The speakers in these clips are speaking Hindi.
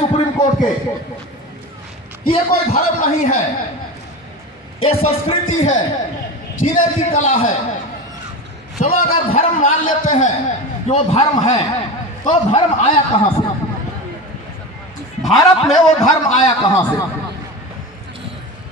सुप्रीम कोर्ट के कि ये कोई धर्म नहीं है, ये संस्कृति है, जीने की कला है। चलो अगर धर्म मान लेते हैं कि वो धर्म है, तो धर्म आया कहां से? भारत में वो धर्म आया कहां से?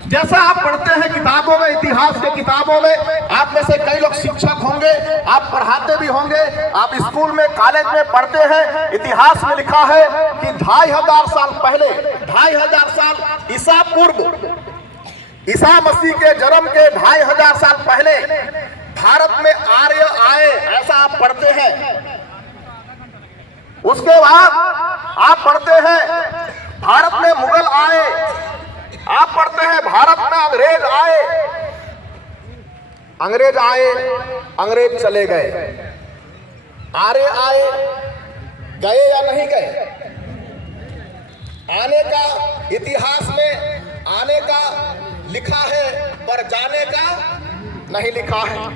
जैसा आप पढ़ते हैं किताबों में, इतिहास के किताबों में, आप में से कई लोग शिक्षक होंगे, आप पढ़ाते भी होंगे, आप स्कूल में कॉलेज में पढ़ते हैं। इतिहास में लिखा है कि 2500 साल पहले, 2500 साल ईसा पूर्व, ईसा मसीह के जन्म के 2500 साल पहले भारत में आर्य आए, ऐसा आप पढ़ते हैं। उसके बाद आप पढ़ते हैं भारत में मुगल आए, आप पढ़ते हैं भारत में अंग्रेज आए, अंग्रेज आए, अंग्रेज चले गए, आर्य आए, गए या नहीं गए? आने का इतिहास में आने का लिखा है, पर जाने का नहीं लिखा है।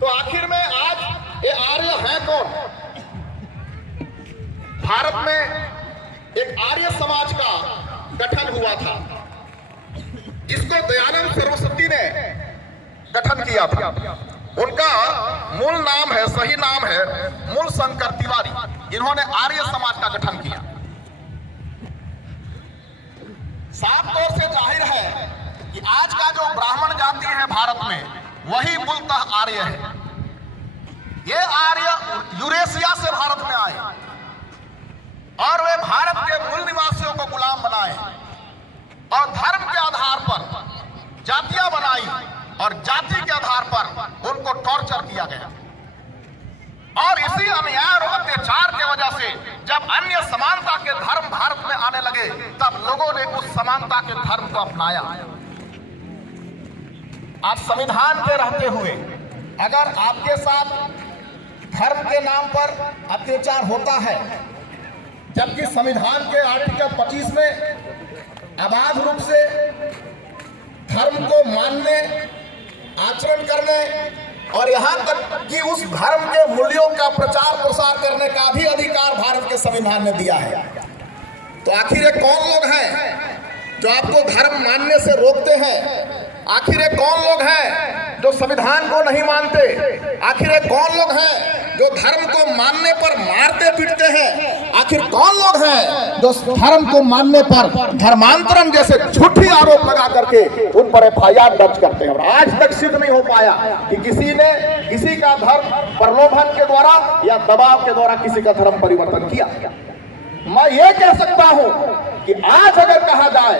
तो आखिर में आज ये आर्य है कौन? भारत में एक आर्य समाज का गठन हुआ था, जिसको दयानंद सरस्वती ने गठन किया था। उनका मूल नाम है, सही नाम है मूल शंकर तिवारी। इन्होंने आर्य समाज का गठन किया। साफ तौर से जाहिर है कि आज का जो ब्राह्मण जाति है भारत में, वही मूलतः आर्य है। ये आर्य यूरेशिया से भारत में आए और वे भारत के मूल निवासियों को गुलाम बनाए और धर्म के आधार पर जातियां बनाई और जाति के आधार पर उनको टॉर्चर किया गया। और इसी अन्याय और अत्याचार की वजह से जब अन्य समानता के धर्म भारत में आने लगे, तब लोगों ने उस समानता के धर्म को अपनाया। आज संविधान के रहते हुए अगर आपके साथ धर्म के नाम पर अत्याचार होता है, जबकि संविधान के आर्टिकल 25 में अबाध रूप से धर्म को मानने, आचरण करने और यहाँ तक कि उस धर्म के मूल्यों का प्रचार प्रसार करने का भी अधिकार भारत के संविधान ने दिया है। तो आखिर ये कौन लोग हैं जो आपको धर्म मानने से रोकते हैं? आखिर ये कौन लोग हैं जो संविधान को नहीं मानते? आखिर ये कौन लोग हैं जो धर्म को मानने पर मारते पीटते हैं? आखिर कौन लोग हैं जो धर्म को मानने पर धर्मांतरण जैसे झूठी आरोप लगा करके उन पर FIR दर्ज करते हैं? और आज तक सिद्ध नहीं हो पाया कि किसी ने किसी का धर्म प्रलोभन के द्वारा या दबाव के द्वारा किसी का धर्म परिवर्तन किया। मैं ये कह सकता हूं कि आज अगर कहा जाए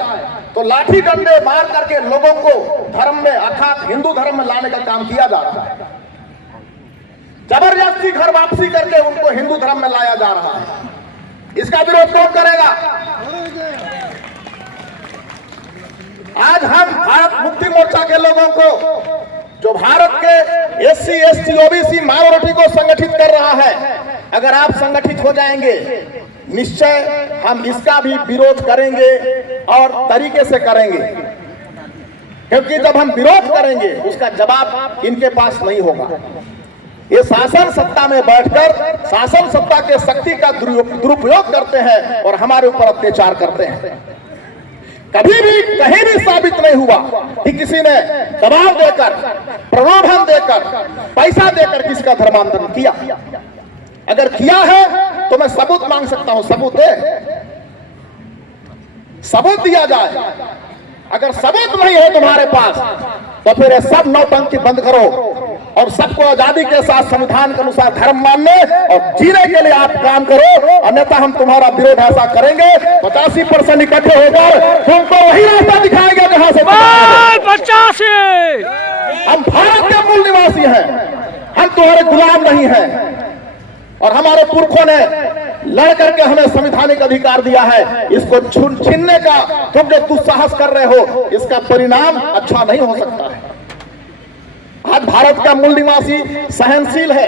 तो लाठी डंडे मार करके लोगों को धर्म में, अर्थात हिंदू धर्म में लाने का काम किया जा रहा है। जबरदस्ती घर वापसी करके उनको हिंदू धर्म में लाया जा रहा है। इसका विरोध कौन करेगा? आज हम भारत मुक्ति मोर्चा के लोगों को, जो भारत के SC ST OBC माइनॉरिटी को संगठित कर रहा है, अगर आप संगठित हो जाएंगे, निश्चय हम इसका भी विरोध करेंगे और तरीके से करेंगे, क्योंकि जब हम विरोध करेंगे उसका जवाब इनके पास नहीं होगा। ये शासन सत्ता में बैठकर शासन सत्ता के शक्ति का दुरुपयोग करते हैं और हमारे ऊपर अत्याचार करते हैं। कभी भी कहीं भी साबित नहीं हुआ कि किसी ने दबाव देकर, प्रलोभन देकर, पैसा देकर किसी का धर्मांतरण किया। अगर किया है तो मैं सबूत मांग सकता हूं, सबूत दे, सबूत दिया जाए। अगर सबूत नहीं है तुम्हारे पास तो फिर ये सब नौटंकी बंद करो और सबको आजादी के साथ संविधान के अनुसार धर्म मानने और जीने के लिए आप काम करो, अन्यथा हम तुम्हारा विरोध ऐसा करेंगे 85% इकट्ठे होकर तुमको वही रास्ता दिखाएंगे जहां से 85। हम भारत के मूल निवासी हैं, हम तुम्हारे गुलाम नहीं हैं और हमारे पुरखों ने लड़ करके हमें संवैधानिक अधिकार दिया है। इसको छीनने का तुम जो दुस्साहस कर रहे हो, इसका परिणाम अच्छा नहीं हो सकता है। आज भारत का मूल निवासी सहनशील है,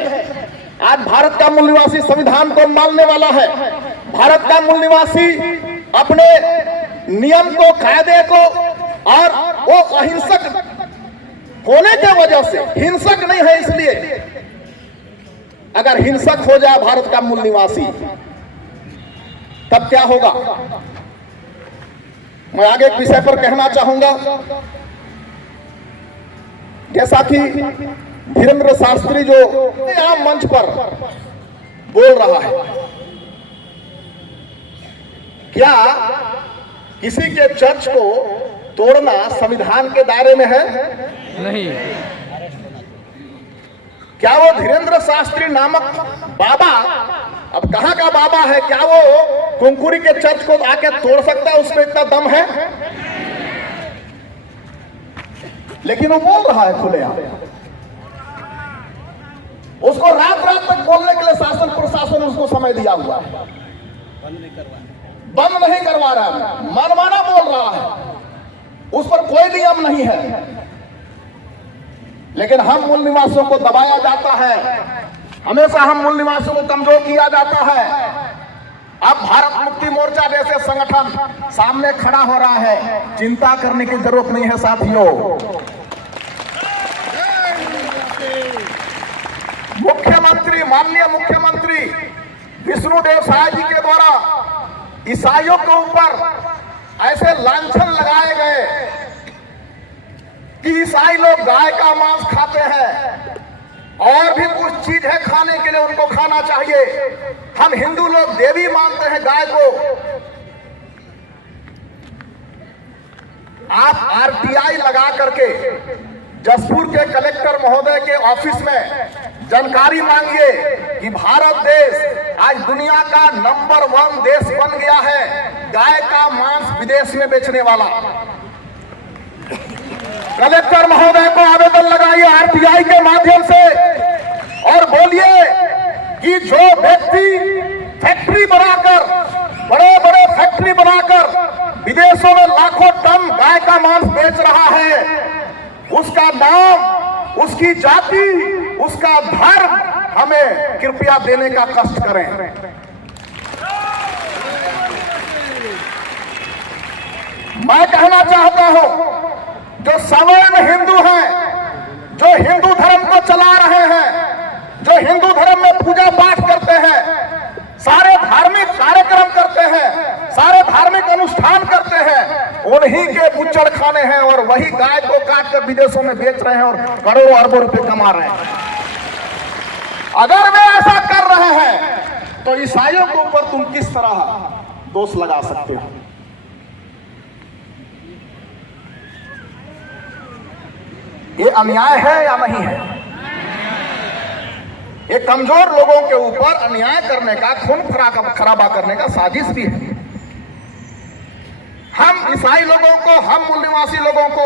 आज भारत का मूल निवासी संविधान को मानने वाला है, भारत का मूल निवासी अपने नियम को, कायदे को, और वो अहिंसक होने की वजह से, हिंसक नहीं है इसलिए, अगर हिंसक हो जाए भारत का मूल निवासी तब क्या होगा। मैं आगे एक विषय पर कहना चाहूंगा, जैसा कि धीरेन्द्र शास्त्री जो आम मंच पर बोल रहा है, क्या किसी के चर्च को तोड़ना संविधान के दायरे में है? नहीं। क्या वो धीरेन्द्र शास्त्री नामक बाबा, अब कहां का बाबा है, क्या वो कुंकुरी के चर्च को आके तोड़ सकता है? उसमें इतना दम है? लेकिन वो बोल रहा है खुलेआम। उसको रात रात तक बोलने के लिए शासन प्रशासन उसको समय दिया हुआ है, बंद नहीं करवा रहा है, मनमाना बोल रहा है, उस पर कोई नियम नहीं है। लेकिन हम मूल निवासियों को दबाया जाता है, हमेशा हम मूल निवासियों को कमजोर किया जाता है। अब भारत मुक्ति मोर्चा जैसे संगठन सामने खड़ा हो रहा है, चिंता करने की जरूरत नहीं है साथियों। मुख्यमंत्री, माननीय मुख्यमंत्री विष्णुदेव साय जी के द्वारा ईसाइयों के ऊपर ऐसे लांछन लगाए गए कि ईसाई लोग गाय का मांस खाते हैं और भी कुछ चीज है खाने के लिए, उनको खाना चाहिए। हम हिंदू लोग देवी मानते हैं गाय को। आप आरटीआई लगा करके जसपुर के कलेक्टर महोदय के ऑफिस में जानकारी मांगिए कि भारत देश आज दुनिया का नंबर 1 देश बन गया है गाय का मांस विदेश में बेचने वाला। कलेक्टर महोदय को आवेदन लगाइए आरटीआई के माध्यम से और बोलिए कि जो व्यक्ति फैक्ट्री बनाकर, बड़े बड़े फैक्ट्री बनाकर विदेशों में लाखों टन गाय का मांस बेच रहा है, उसका नाम, उसकी जाति, उसका धर्म हमें कृपया देने का कष्ट करें। मैं कहना चाहता हूं, जो सवर्ण हिंदू हैं, जो हिंदू धर्म को चला रहे हैं, जो हिंदू धर्म में पूजा पाठ करते हैं, सारे धार्मिक कार्यक्रम करते हैं, सारे धार्मिक अनुष्ठान करते हैं, उन्हीं के बुच्चड़ खाने हैं और वही गाय को काट कर विदेशों में बेच रहे हैं और करोड़ों अरबों रुपए कमा रहे हैं। अगर वे ऐसा कर रहे हैं तो ईसाइयों के ऊपर तुम किस तरह दोष लगा सकते हो? ये अन्याय है या नहीं है? ये कमजोर लोगों के ऊपर अन्याय करने का, खून खराबा करने का साजिश भी है। हम ईसाई लोगों को, हम मूल निवासी लोगों को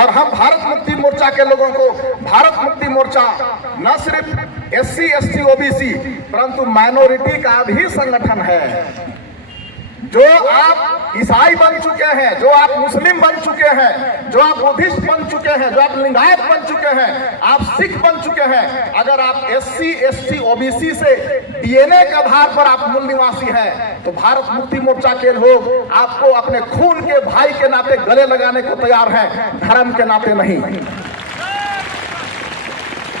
और हम भारत मुक्ति मोर्चा के लोगों को, भारत मुक्ति मोर्चा न सिर्फ SC ST OBC परंतु माइनॉरिटी का भी संगठन है। जो आप ईसाई बन चुके हैं, जो आप मुस्लिम बन चुके हैं, जो आप बुद्धिस्ट बन चुके हैं, जो आप लिंगायत बन चुके हैं, आप सिख बन चुके हैं, अगर आप SC ST OBC से DNA के आधार पर आप मूल निवासी हैं तो भारत मुक्ति मोर्चा के लोग आपको अपने खून के भाई के नाते गले लगाने को तैयार हैं, धर्म के नाते नहीं।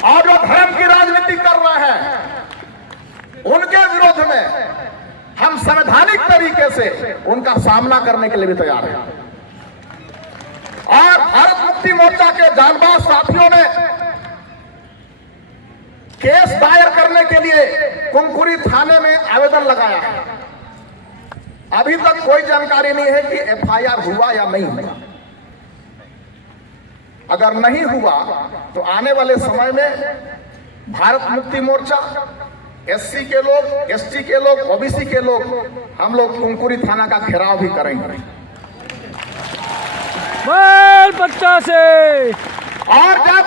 और जो धर्म की राजनीति कर रहे हैं उनके विरोध में हम संवैधानिक तरीके से उनका सामना करने के लिए भी तैयार हैं। और भारत मुक्ति मोर्चा के जांबाज साथियों ने केस दायर करने के लिए कुंकुरी थाने में आवेदन लगाया है। अभी तक कोई जानकारी नहीं है कि FIR हुआ या नहीं हुआ। अगर नहीं हुआ तो आने वाले समय में भारत मुक्ति मोर्चा, SC के लोग, ST के लोग, OBC के लोग, हम लोग कुंकुरी थाना का घेराव भी करेंगे। बच्चा से और जब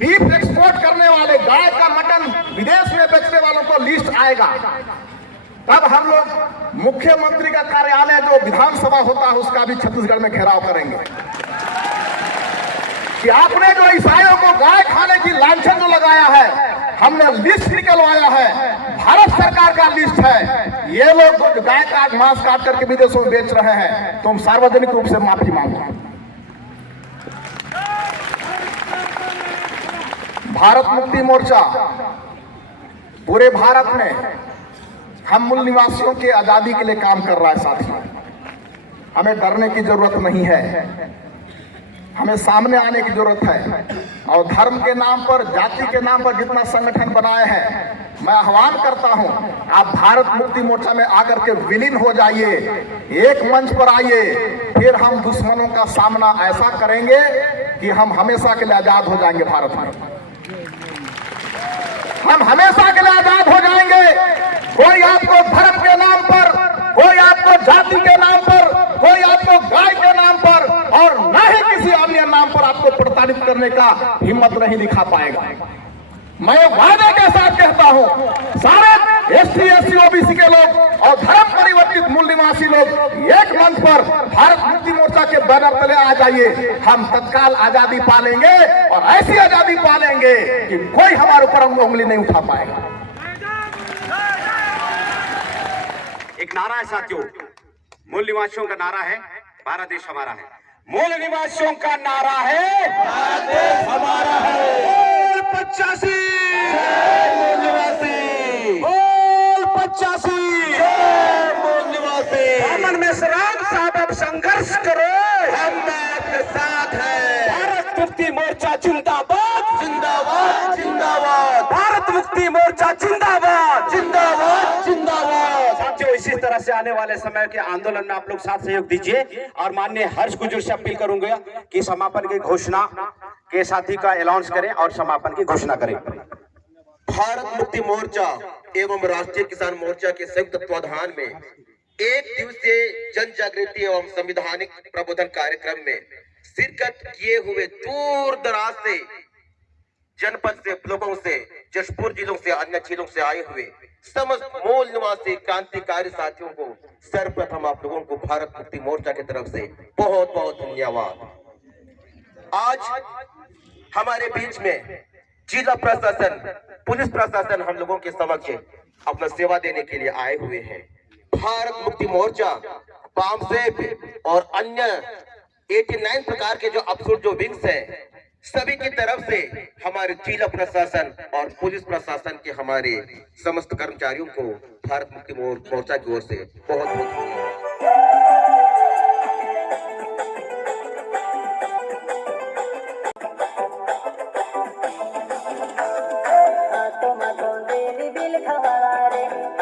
बीफ एक्सपोर्ट करने वाले, गाय का मटन विदेश में बेचने वालों को लिस्ट आएगा, तब हम लोग मुख्यमंत्री का कार्यालय जो विधानसभा होता है उसका भी छत्तीसगढ़ में घेराव करेंगे कि आपने जो ईसाइयों को गाय खाने की लांछन जो लगाया है, हमने लिस्ट निकलवाया है, भारत सरकार का लिस्ट है, ये लोग गाय का मांस काट करके विदेशों में बेच रहे हैं, तुम सार्वजनिक रूप से माफी मांगो। भारत मुक्ति मोर्चा पूरे भारत में हम मूल निवासियों के आजादी के लिए काम कर रहा है साथियों। हमें डरने की जरूरत नहीं है, हमें सामने आने की जरूरत है। और धर्म के नाम पर, जाति के नाम पर जितना संगठन बनाए हैं, मैं आह्वान करता हूं, आप भारत मुक्ति मोर्चा में आकर के विलीन हो जाइए, एक मंच पर आइए, फिर हम दुश्मनों का सामना ऐसा करेंगे कि हम हमेशा के लिए आजाद हो जाएंगे। भारत में हम हमेशा के लिए आजाद हो जाएंगे। कोई आपको धर्म के नाम पर, कोई आपको जाति के नाम पर, कोई आपको गाय के नाम पर और न ही किसी अन्य नाम पर आपको प्रताड़ित करने का हिम्मत नहीं दिखा पाएगा। मैं वादे के साथ कहता हूं, सारे एसटी, एससी, ओबीसी के लोग और धर्म परिवर्तित मूल निवासी लोग एक मंच पर भारत मुक्ति मोर्चा के बैनर तले आ जाइए। हम तत्काल आजादी पालेंगे और ऐसी आजादी पालेंगे कि कोई हमारे ऊपर उंगली नहीं उठा पाएगा। एक नारा है साथियों, मूल निवासियों का नारा है, भारत देश हमारा है। मूल निवासियों का नारा है, भारत देश हमारा है। 85 मूल निवासी, बोल 85 मूल निवासी। दामन में शराब साहब अब संघर्ष करो, हम आपके साथ हैं। भारत मुक्ति मोर्चा जिंदाबाद, जिंदाबाद, जिंदाबाद। भारत मुक्ति मोर्चा जिंदाबाद, जिंदाबाद, जिंदाबाद। साथियों, इसी तरह से आने वाले समय के आंदोलन में आप लोग साथ सहयोग दीजिए और माननीय हर्ष गुर्जर से अपील करूंगा कि समापन की घोषणा के साथी का अनाउंस करें और समापन की घोषणा करें। भारत मुक्ति मोर्चा एवं राष्ट्रीय किसान मोर्चा के संयुक्त तत्वाधान में एक दिवसीय जन जागृति एवं संवैधानिक प्रबोधन कार्यक्रम में शिरकत किए हुए दूर दराज से, जनपद से, ब्लॉकों से, जशपुर जिलों से, अन्य जिलों से आए हुए समस्त मूल निवासी क्रांतिकारी साथियों को सर्वप्रथम आप लोगों को भारत मुक्ति मोर्चा की तरफ से बहुत बहुत धन्यवाद। आज हमारे बीच में जिला प्रशासन, पुलिस प्रशासन हम लोगों के समक्ष अपना सेवा देने के लिए आए हुए हैं। भारत मुक्ति मोर्चा, पामसेप और अन्य 89 प्रकार के जो अफसर जो विंग्स हैं, सभी की तरफ से हमारे जिला प्रशासन और पुलिस प्रशासन के हमारे समस्त कर्मचारियों को भारत मुक्ति मोर्चा की ओर से बहुत बहुत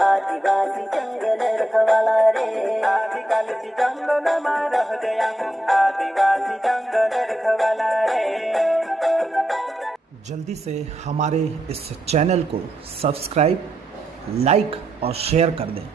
आदिवासी जंगल रखवाला रे, आदिवासी जंगल में रह गया, आदिवासी जंगल रखवाला रे। जल्दी से हमारे इस चैनल को सब्सक्राइब, लाइक और शेयर कर दें